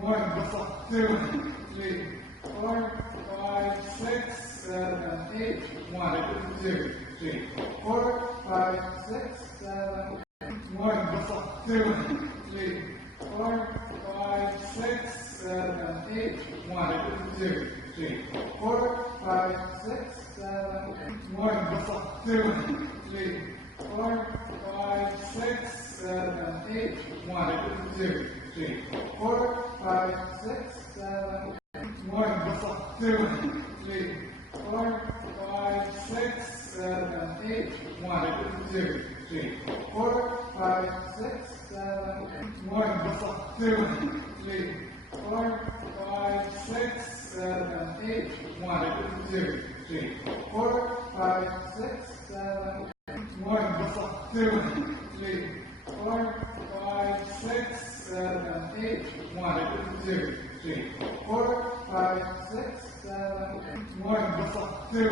1, 2, 3, 4, 5, 6, 7, 8, 1, 2, 3, 4, 5, 6, 7, 1, 2, 3, 4, 5, 6, 7, 8, 1, 2, 3, 4, 5, 6, 7, 1, 2, 3, 4, 5, 6, 7, 8, 1, 2, 3, 4, 5, 6, 7, 1, 2, 3, 4, 5, 6, 7, 8, 1, 2, 3, 4, 5, 6, 7, 1, 2, 3, 4, 5, 6, 7, 8, 1, 2, 3, 4, 5, 6, 7, 1, 2, 3, 4, 5, 6, 7, 8, 1, 2, 3, 4, 5, 6, 7, 1, 2, 3, 4, 5, 6, 7, 8, 1, 2, 3, 4, 5, 6, 7, 1, 2,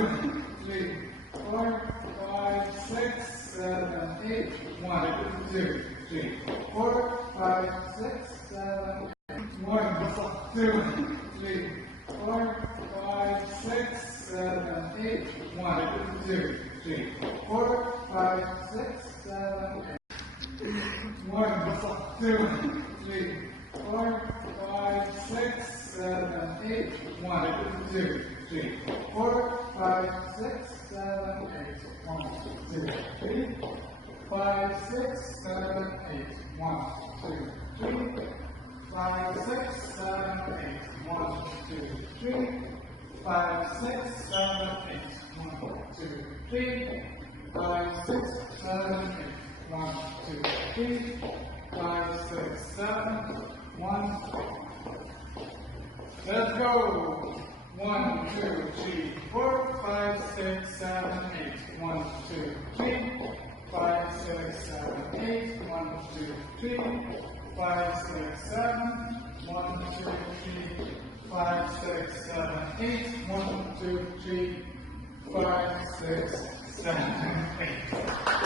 3, 4, 5, 6, 7, 8, 1, 2, 3, 4, 5, 6, 7, 1, 2, 3, 4, 5, 6, 7, 8, 1, 2, 3, 4, 5, 6, 7, 8, 1, 2, 3, 5, 6, 7, 8, 1, 2, 3, 5, 6, 7, 8, 1, 2, 3, 5, 6, 7, 8, 1, 2, 3, 5, 6, 7, 8, 1, 2, 3, 5, 6, 7, 1. Let's go. 1, 2, 3, 4, 5, 6, 7, 8. 1, 2, 3, 5, 6, 7, 8. 1, 2, 3, 5, 6, 7. 1, 2, 3, 5, 6, 7, 8. 1, 2, 3, 5, 6, 7, 8.